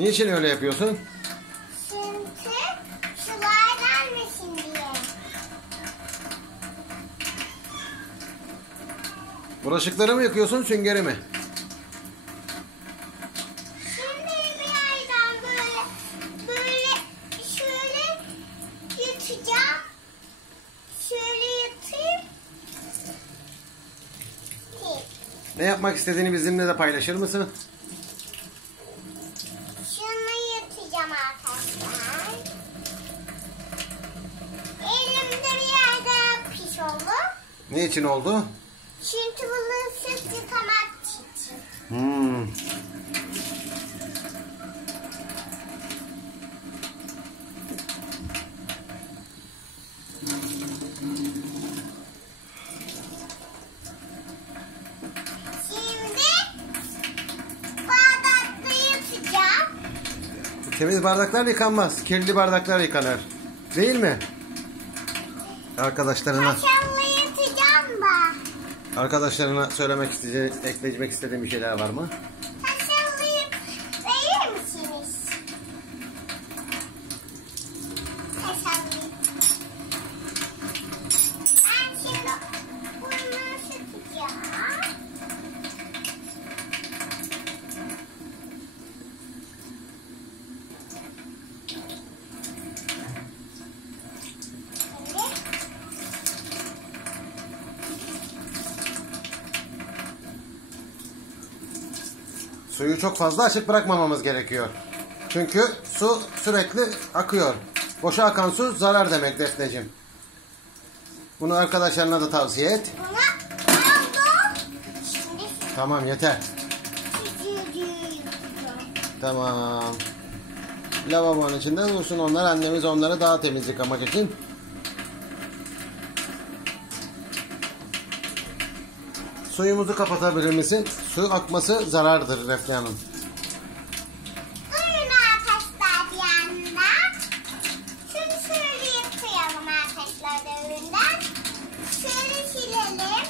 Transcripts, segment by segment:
Niçin öyle yapıyorsun? Çünkü sular gelmesin diye. Bulaşıkları mı yıkıyorsun süngeri mi? Şimdi bir yerden böyle böyle şöyle yutacağım. Şöyle yutayım. Ki, Ne yapmak istediğini bizimle de paylaşır mısın? Şunu yutacağım arkadaşlar. Elimde bir yerde pis oldu. Ne için oldu? Çünkü bunu sık yıkamak için. Hmm. Temiz bardaklar yıkanmaz. Kirli bardaklar yıkanır. Değil mi? Arkadaşlarına. Arkadaşlarına söylemek istediğin, eklemek istediğin bir şeyler var mı? Kaşarla yut verir misiniz? Kaşarla yut. Ben şimdi bunu sıkacağım. Şimdi Suyu çok fazla açık bırakmamamız gerekiyor. Çünkü su sürekli akıyor. Boşa akan su zarar demek Defneciğim. Bunu arkadaşlarına da tavsiye et. Tamam yeter. Tamam. Lavabonun içinde dursun onlar. Annemiz onları daha temiz yıkamak için. Suyumuzu kapatabilir misin? Su akması zarardır Refli Hanım. Buyurun arkadaşlar yandan. Şunu şöyle yıkayalım arkadaşlar önünden. Şöyle silelim.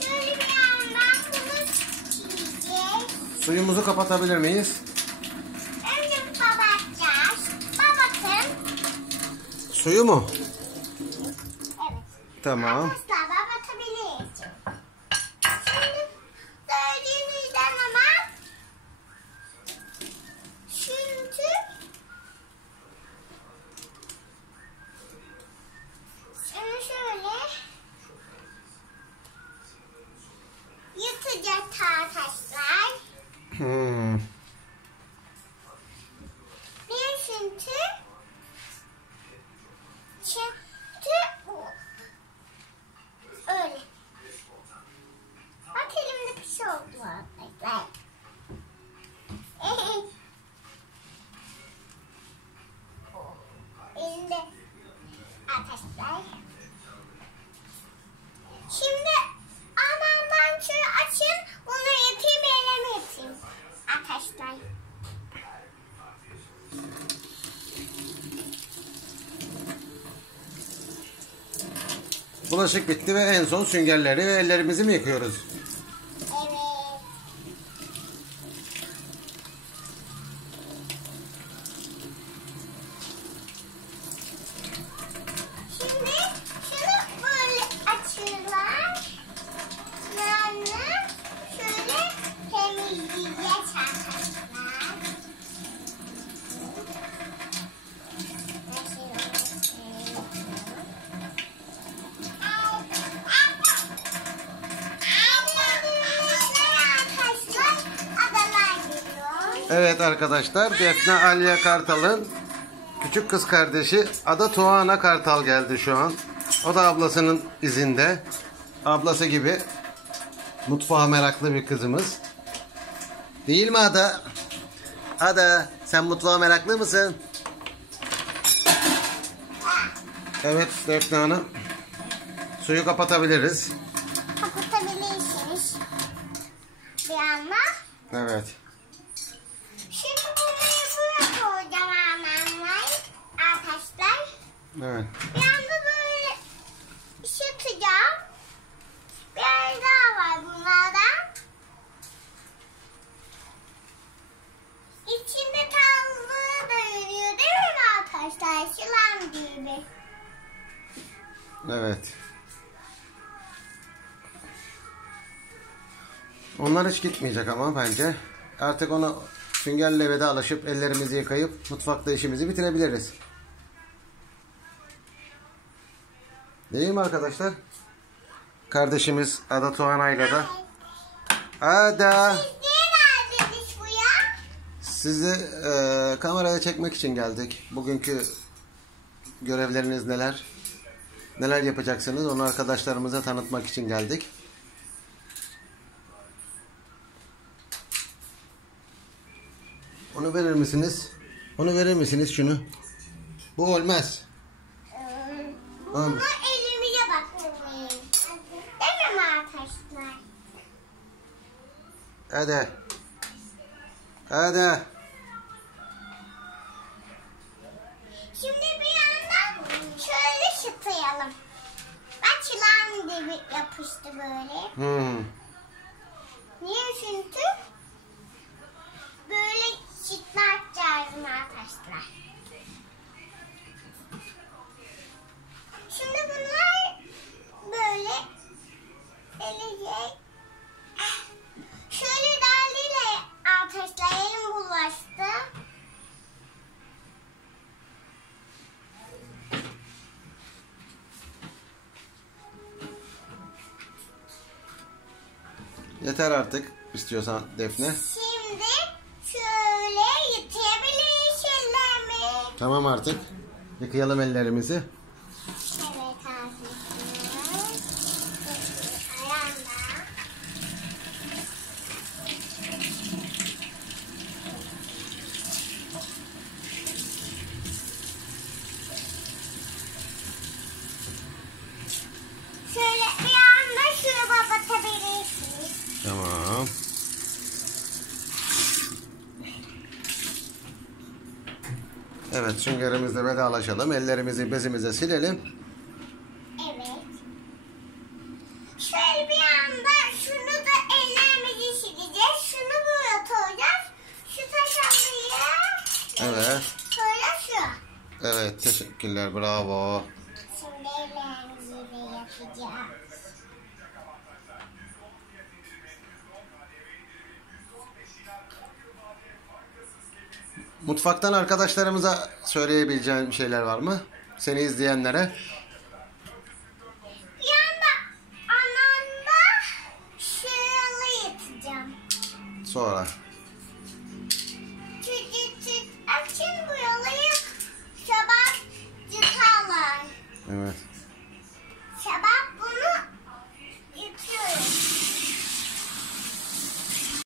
Şöyle bir yandan bunu sileceğiz. Suyumuzu kapatabilir miyiz? Önce kapatacağız. Bakın. Suyu mu? Tamam. Arkadaşlar bakabiliriz. Şimdi söylediğiniz zaman çünkü Şimdi şöyle yutacak arkadaşlar. Hmm. Bir çünkü çünkü öyle. Bak elimde pis oldu arkadaşlar. Elimde arkadaşlar. Şimdi anamdan şöyle açın. Onu yatayım elime yatayım. Arkadaşlar. Bulaşık bitti ve en son süngerleri ve ellerimizi mi yıkıyoruz? Evet. Şimdi şunu böyle açıyorlar. Yani şöyle temizleyeceğiz arkadaşlar. Evet arkadaşlar Defne Alya Kartal'ın küçük kız kardeşi Ada Tuğana Kartal geldi şu an. O da ablasının izinde. Ablası gibi mutfağa meraklı bir kızımız. Değil mi Ada? Ada sen mutfağa meraklı mısın? Evet Defne Hanım. Suyu kapatabiliriz. Kapatabilirsiniz. Bir anda. Evet. Evet. Bir anda böyle ışıtacağım. Bir şey yer daha var bunlardan. İçinde tazlığı da veriyor değil mi arkadaşlar? Şılan gibi. Evet. Onlar hiç gitmeyecek ama bence. Artık ona süngerle vedalaşıp ellerimizi yıkayıp mutfakta işimizi bitirebiliriz. Değil mi arkadaşlar? Kardeşimiz Ada Tuğanay'la da. Ada. Sizi e, kameraya çekmek için geldik. Bugünkü görevleriniz neler? Neler yapacaksınız? Onu arkadaşlarımıza tanıtmak için geldik. Onu verir misiniz? Onu verir misiniz şunu? Bu olmaz. Bunu elimize baktırmayın. Değil mi arkadaşlar? Hadi. Hadi. Şimdi bir yandan şöyle çıtayalım. Bak çılağın gibi yapıştı böyle. Hmm. Niye çünkü? Böyle çıtlatacağız arkadaşlar. Şimdi bunlar Yeter artık istiyorsan Defne. Şimdi şöyle yıkayabiliriz ellerimi. Tamam artık. Yıkayalım ellerimizi. Evet arkadaşlar. Ayağımda. Şöyle bir anda şuraya batabilirsiniz. Tamam. Evet süngerimizle vedalaşalım. Ellerimizi bezimize silelim. Evet. Şöyle bir anda şunu da ellerimizi sileceğiz. Şunu buraya koyacağız. Şu Evet. şöyle şu. Evet teşekkürler bravo. Mutfaktan arkadaşlarımıza söyleyebileceğin şeyler var mı? Seni izleyenlere. Bir anda ananda şöyle yatacağım. Sonra. Çıt çıt açın bu sabah çıkarlar. Evet.